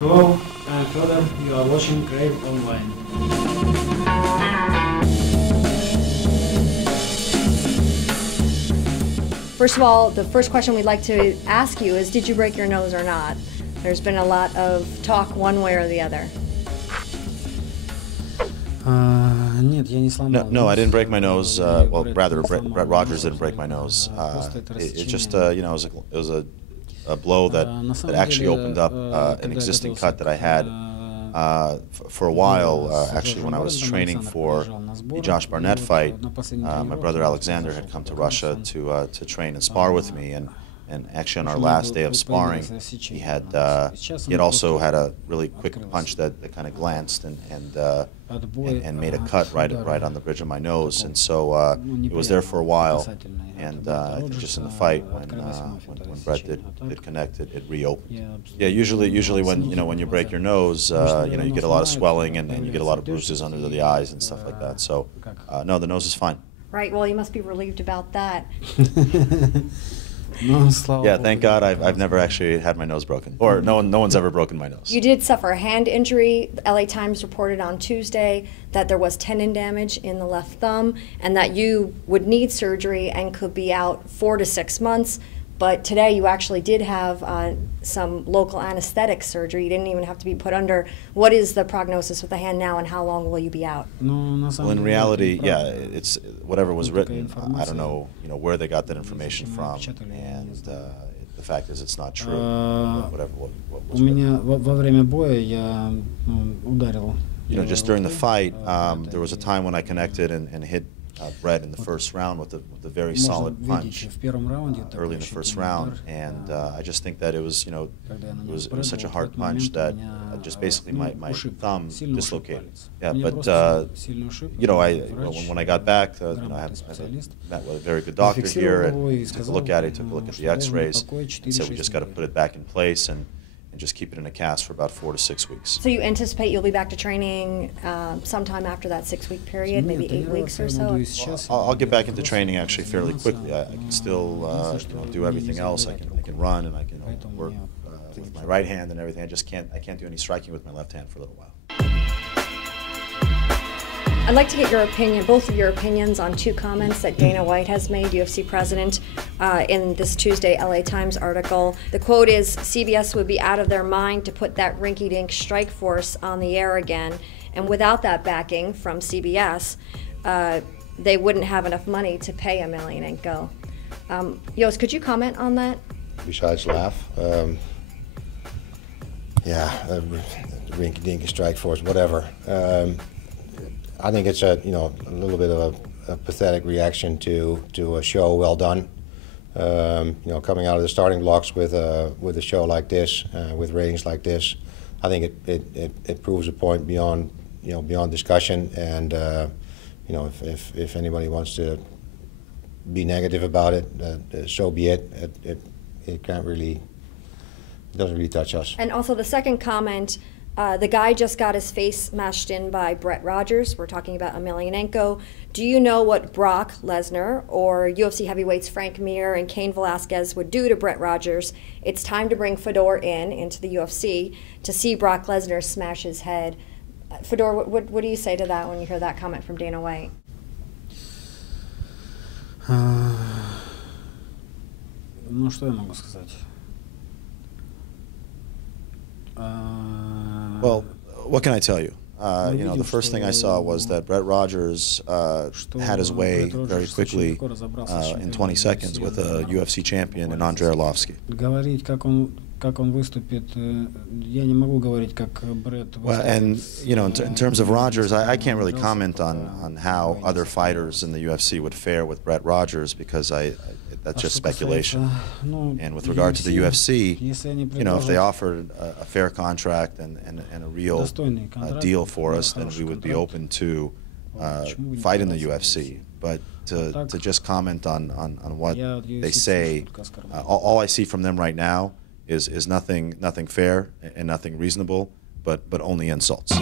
Hello, I'm Fedor, you are watching CraveOnline. First of all, the first question we'd like to ask you is, did you break your nose or not? There's been a lot of talk one way or the other. No, I didn't break my nose. Well, rather, Brett Rogers didn't break my nose. It just, you know, it was a blow that actually opened up an existing cut that I had for a while. Actually, when I was training for the Josh Barnett fight, my brother Alexander had come to Russia to train and spar with me, and actually on our last day of sparring, he had also had a really quick punch that kind of glanced and made a cut right on the bridge of my nose, and so it was there for a while, and just in the fight when Brett did connect, it reopened. Yeah, usually when you break your nose, you get a lot of swelling and you get a lot of bruises under the eyes and stuff like that. So no, the nose is fine. Right. Well, you must be relieved about that. Yeah, thank God I've never actually had my nose broken, or no one's ever broken my nose. You did suffer a hand injury. The LA Times reported on Tuesday that there was tendon damage in the left thumb and that you would need surgery and could be out 4 to 6 months. But today you actually did have some local anesthetic surgery. You didn't even have to be put under. What is the prognosis with the hand now, and how long will you be out? Well, in reality, yeah, it's whatever was written. I don't know, where they got that information from, and the fact is, it's not true. What was written. Just during the fight, there was a time when I connected and hit Brett in the first round with a very solid punch early in the first round, and I just think that it was such a hard punch that just basically my thumb dislocated. Yeah, but when I got back, I met with a very good doctor here, and he took a look at it, took a look at the X-rays, and said we just got to put it back in place and just keep it in a cast for about 4 to 6 weeks. So you anticipate you'll be back to training sometime after that 6-week period, maybe 8 weeks or so? Well, I'll get back into training actually fairly quickly. I can still do everything else. I can run and I can work with my right hand and everything. I can't do any striking with my left hand for a little while. I'd like to get your opinion, both of your opinions, on 2 comments that Dana White has made, UFC president, in this Tuesday LA Times article. The quote is, CBS would be out of their mind to put that rinky-dink strike force on the air again, and without that backing from CBS, they wouldn't have enough money to pay Emelianenko. Jos, could you comment on that? Besides laugh, yeah, rinky-dink strike force, whatever. I think it's a little bit of a pathetic reaction to a show well done. Coming out of the starting blocks with a show like this, with ratings like this, I think it proves a point beyond discussion. And if anybody wants to be negative about it, so be it. It doesn't really touch us. And also the second comment. The guy just got his face smashed in by Brett Rogers. We're talking about Emelianenko. Do you know what Brock Lesnar or UFC heavyweights Frank Mir and Cain Velasquez would do to Brett Rogers? It's time to bring Fedor into the UFC to see Brock Lesnar smash his head. Fedor, what do you say to that when you hear that comment from Dana White? Ну, что я могу сказать? Well, what can I tell you? The first thing I saw was that Brett Rogers had his way very quickly in 20 seconds with a UFC champion in Andrei Arlovsky. Well, and in terms of Rogers, I can't really comment on how other fighters in the UFC would fare with Brett Rogers, because that's just speculation. And with regard to the UFC, if they offered a fair contract and a real deal for us, then we would be open to fight in the UFC. But to just comment on what they say, all I see from them right now is nothing fair and nothing reasonable, but only insults.